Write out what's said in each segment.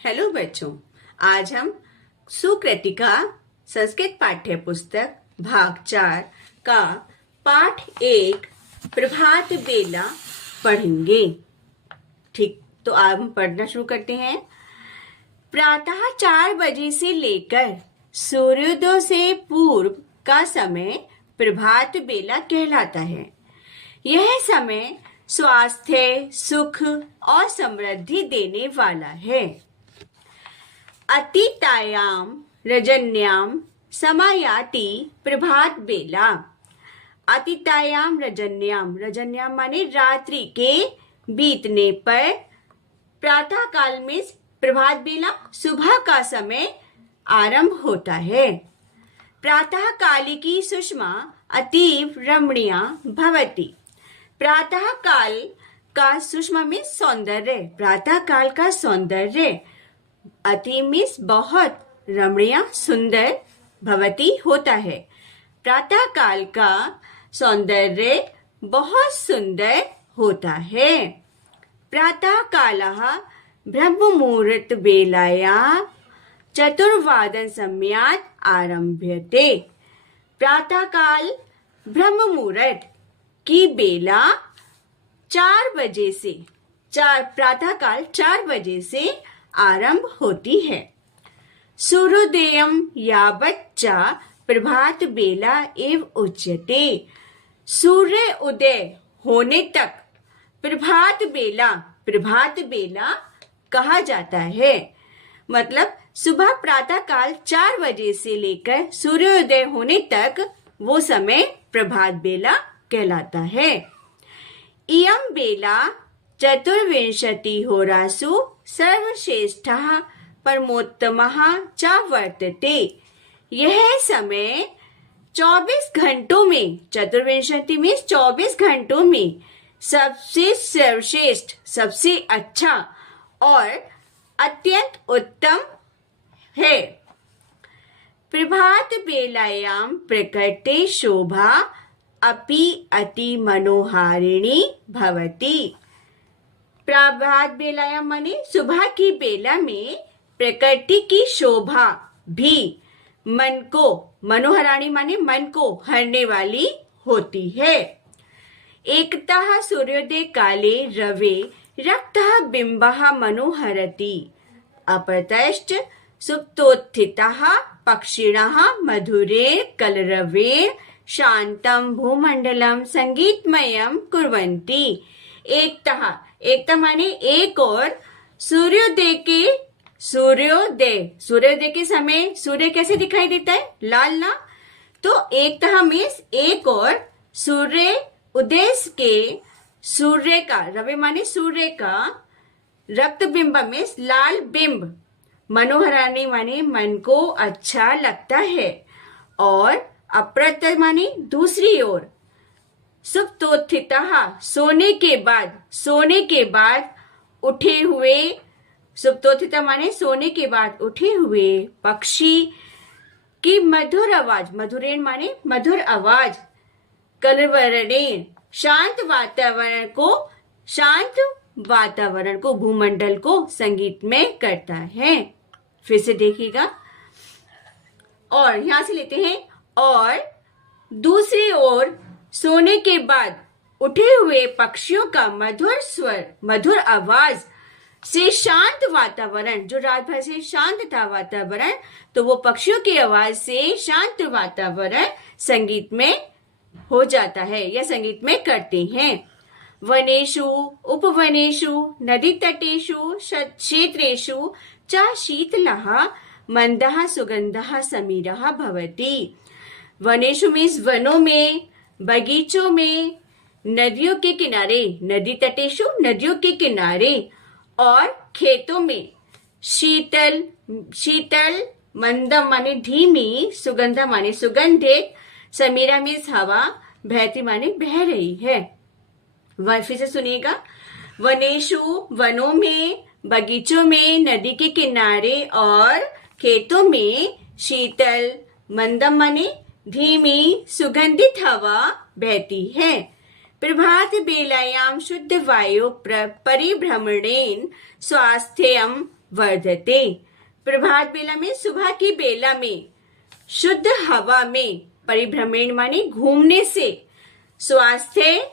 Hello बच्चों, आज हम सुकृतिका संस्कृत पाठ्य पुस्तक भाग 4 का पाठ 1 प्रभात बेला पढ़ेंगे। ठीक, तो आज हम पढ़ना शुरू करते हैं। प्रातः 4 बजे से लेकर सूर्योदय से पूर्व का समय प्रभात बेला कहलाता है। यह समय स्वास्थ्य, सुख और समृद्धि देने वाला है। अतितायाम रजन्याम समायाति प्रभात बेला। अतितायाम रजन्याम, रजन्याम माने रात्रि के बीतने पर, प्रातः काल में प्रभात बेला सुबह का समय आरंभ होता है। प्रातः काल की सुषमा अतीव रमणीया भवति। प्रातः काल का सुषमा में सौंदर्य, प्रातः काल का सौंदर्य अति मीन्स बहुत, रमणीय सुंदर, भवती होता है। प्रातः काल का सौंदर्य बहुत सुंदर होता है। प्रातः कालः ब्रह्म मुहूर्त बेलाया चतुर्वादन समयात् आरभ्यते। प्रातः काल ब्रह्म मुहूर्त की बेला 4 बजे से, प्रातः काल 4 बजे से आरंभ होती है। सूर्योदयम यावच्च प्रभात बेला एव उच्यते। सूर्य उदय होने तक प्रभात बेला कहा जाता है। मतलब सुबह प्रातः काल 4 बजे से लेकर सूर्योदय होने तक वो समय प्रभात बेला कहलाता है। इयं बेला चतुर्विंशतिहोरासु सर्वश्रेष्ठः परमोत्तमः च वर्तते। यह समय 24 घंटों में, चतुर्विंशति में 24 घंटों में सबसे सर्वश्रेष्ठ, सबसे अच्छा और अत्यंत उत्तम है। प्रभात बेलायां प्रकृते शोभा अपि अति मनोहारिणी भवति। प्रभात बेलायां माने सुबह की बेला में प्रकृति की शोभा भी मन को, मनोहराणी माने मन को हरने वाली होती है। एकतः सूर्योदय काले रवे रक्तः बिंबः मनोहरति। अपतश्च सुप्तोत्थितः पक्षिणः मधुरे कलरवे शांतम भूमंडलम संगीतमयम कुर्वन्ति। एकतः माने एक और, सूर्योदय के समय सूर्य कैसे दिखाई देता है? लाल ना। तो एकतः मीन्स एक और, सूर्य उदय के सूर्य का, रवि माने सूर्य का, रक्त बिंब मीन्स लाल बिंब, मनोहरानी माने मन को अच्छा लगता है, और अप्रत माने दूसरी ओर, सुप्तोत्थितः सोने के बाद उठे हुए, सुप्तोत्थितः माने सोने के बाद उठे हुए पक्षी की मधुर आवाज, मधुरेण माने मधुर आवाज, कलरवरणेन शांत वातावरण को भूमंडल को संगीतमय करता है। फिर से देखिएगा, और यहां से लेते हैं, और दूसरी ओर सोने के बाद उठे हुए पक्षियों का मधुर स्वर, मधुर आवाज से शांत वातावरण, जो रात भर से शांत था वातावरण, तो वो पक्षियों की आवाज से शांत वातावरण संगीत में हो जाता है या संगीत में करते हैं। वनेषु उपवनेषु नदी तटेषु क्षेत्रेषु च शीतलः मंदः सुगंधः समीरः भवति। वनेषु मीन्स वनों में, बगीचों में, नदियों के किनारे, नदी तटेषु नदियों के किनारे, और खेतों में शीतल मंदम माने धीमी, सुगंधा माने सुगंधित, समीरा मीन्स हवा, बहती माने बह रही है। फिर से सुनिएगा, वनेषु वनों में, बगीचों में, नदी के किनारे और खेतों में शीतल, मंदम माने धीमी, सुगंधित हवा बहती है। प्रभात बेलायां शुद्ध वायु परिभ्रमणेन स्वास्थ्यं वर्धते। प्रभात बेला में सुबह की बेला में शुद्ध हवा में परिभ्रमण माने घूमने से स्वास्थ्य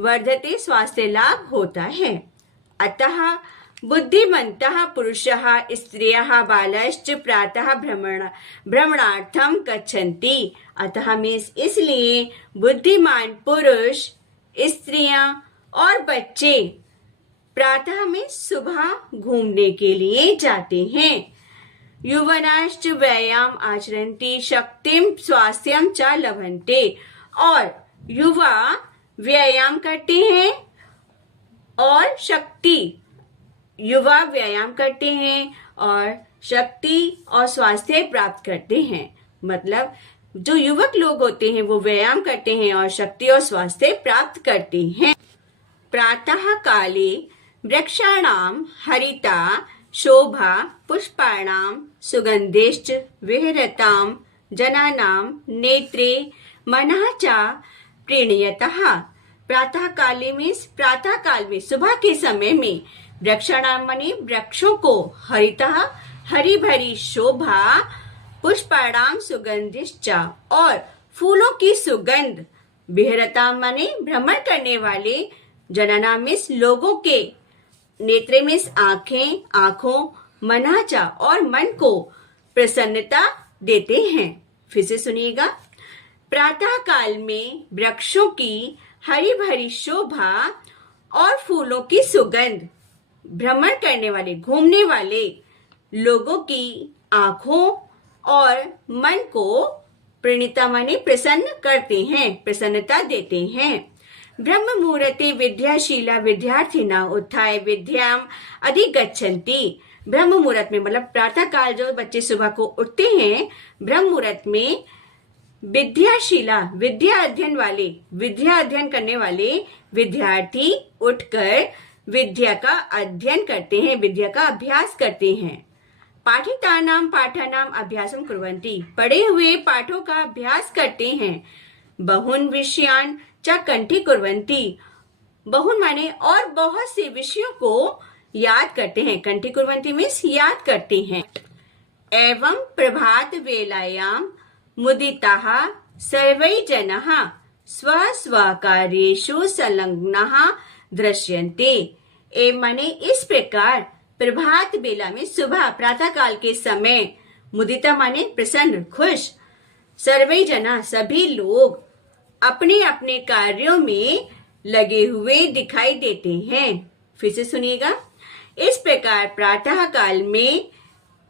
वर्धते, स्वास्थ्य लाभ होता है। अतः बुद्धिमन्तः पुरुषः स्त्रियः बालश्च प्रातः भ्रमणार्थम गच्छन्ति। अतः मीन्स इसलिए बुद्धिमान पुरुष, स्त्रियां और बच्चे प्रातः में सुबह घूमने के लिए जाते हैं। युवनाश्च व्यायाम आचरन्ति शक्तिम स्वास्थ्यम च लभन्ते। और युवा व्यायाम करते हैं और युवा व्यायाम करते हैं और शक्ति और स्वास्थ्य प्राप्त करते हैं। मतलब जो युवक लोग होते हैं वो व्यायाम करते हैं और शक्ति और स्वास्थ्य प्राप्त करते हैं। प्रातः काले वृक्षाणां हरिता शोभा पुष्पाणां सुगन्धिश्च विहरतां जनानां नेत्रे मनः च प्रीणयतः। प्रातः काले में प्रातः काल में सुबह के समय में वृक्षाणाम माने वृक्षों को, हरितः हरी भरी शोभा, पुष्पाणाम सुगंधिश्च और फूलों की सुगंध, विहरताम माने भ्रमण करने वाले, जनानाम मीन्स लोगों के, नेत्रे मीन्स आंखें, आंखों, मनाचा और मन को प्रसन्नता देते हैं। फिर से सुनिएगा। प्रातः काल में वृक्षों की हरी भरी शोभा और फूलों की सुगंध भ्रमण करने वाले, घूमने वाले लोगों की आंखों और मन को प्रणीता माने प्रसन्न करते हैं, प्रसन्नता देते हैं। ब्रह्म मुहूर्ते विद्याशीला विद्यार्थिना उत्थाय विद्याम अधिगच्छन्ति। ब्रह्म मुहूर्त में मतलब प्रातः काल जो बच्चे सुबह को उठते हैं, ब्रह्म मुहूर्त में विद्याशीला विद्या अध्ययन करने वाले विद्यार्थी उठकर विद्या का अध्ययन करते हैं, विद्या का अभ्यास करते हैं। पाठितानाम पाठानाम अभ्यासम कुर्वन्ति। पढ़े हुए पाठों का अभ्यास करते हैं। बहुन विषयान च कंठी कुर्वन्ति। बहुन माने और बहुत से विषयों को याद करते हैं। कंठी कुर्वन्ति मीन्स याद करते हैं। एवं प्रभात वेलायां मुदिताः सर्वै जनाः स्व कार्येषु संलग्नाः दृश्यन्ते। ए माने इस प्रकार प्रभात बेला में सुबह प्रातः काल के समय, मुदिता माने प्रसन्न, खुश, सर्वे जना सभी लोग अपने अपने कार्यों में लगे हुए दिखाई देते हैं। फिर से सुनिएगा। इस प्रकार प्रातः काल में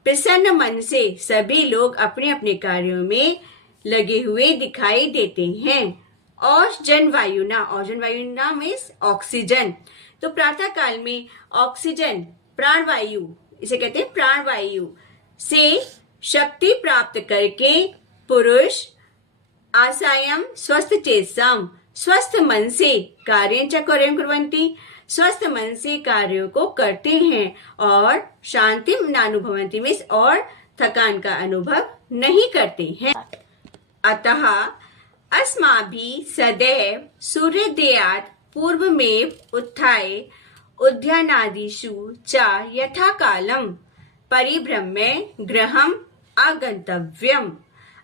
प्रसन्न मन से सभी लोग अपने अपने कार्यों में लगे हुए दिखाई देते हैं। औषधन वायुना मीन्स ऑक्सीजन। तो प्रातः काल में ऑक्सीजन, प्राणवायु, इसे कहते हैं प्राणवायु से शक्ति प्राप्त करके पुरुष आसायम स्वस्थ चेतसाम, स्वस्थ मन से कार्यं च कुर्वन्ति, स्वस्थ मन से कार्यों को करते हैं और शांति नानुभवन्ति मीन्स और थकान का अनुभव नहीं करते हैं। अतः अस्माभिः सदैव सूर्योदयात् पूर्वमेव उत्थाय उद्यानादिषु च यथा कालं परिभ्रम्य गृहम् आगन्तव्यम्।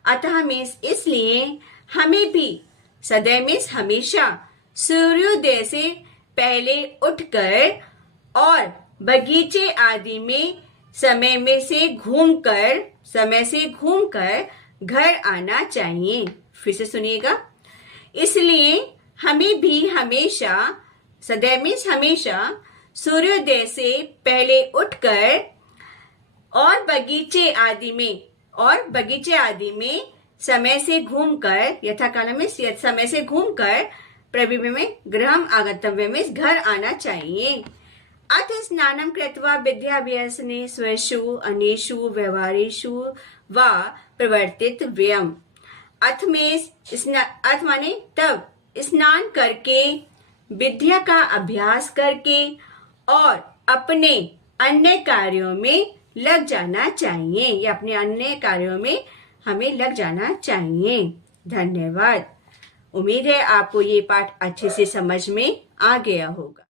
अतः मीन्स इसलिए हमें भी सदैव मीन्स हमेशा सूर्योदय से पहले उठकर और बगीचे आदि में समय से घूमकर घर आना चाहिए। फिर से सुनिएगा। इसलिए हमें भी हमेशा, सदैव मीन्स हमेशा, सूर्योदय से पहले उठकर और बगीचे आदि में समय से घूमकर, यथा काल में समय से घूमकर, प्रभिभ्रम्य में गृहम् आगन्तव्यम् मीन्स घर आना चाहिए। अथ स्नानं कृत्वा विद्याभ्यासने स्वेषु अनेषु व्यवहारेषु वा प्रवर्तितव्यम्। अथ माने तब स्नान करके, विद्या का अभ्यास करके और अपने अन्य कार्यों में लग जाना चाहिए, या अपने अन्य कार्यों में हमें लग जाना चाहिए। धन्यवाद। उम्मीद है आपको ये पाठ अच्छे से समझ में आ गया होगा।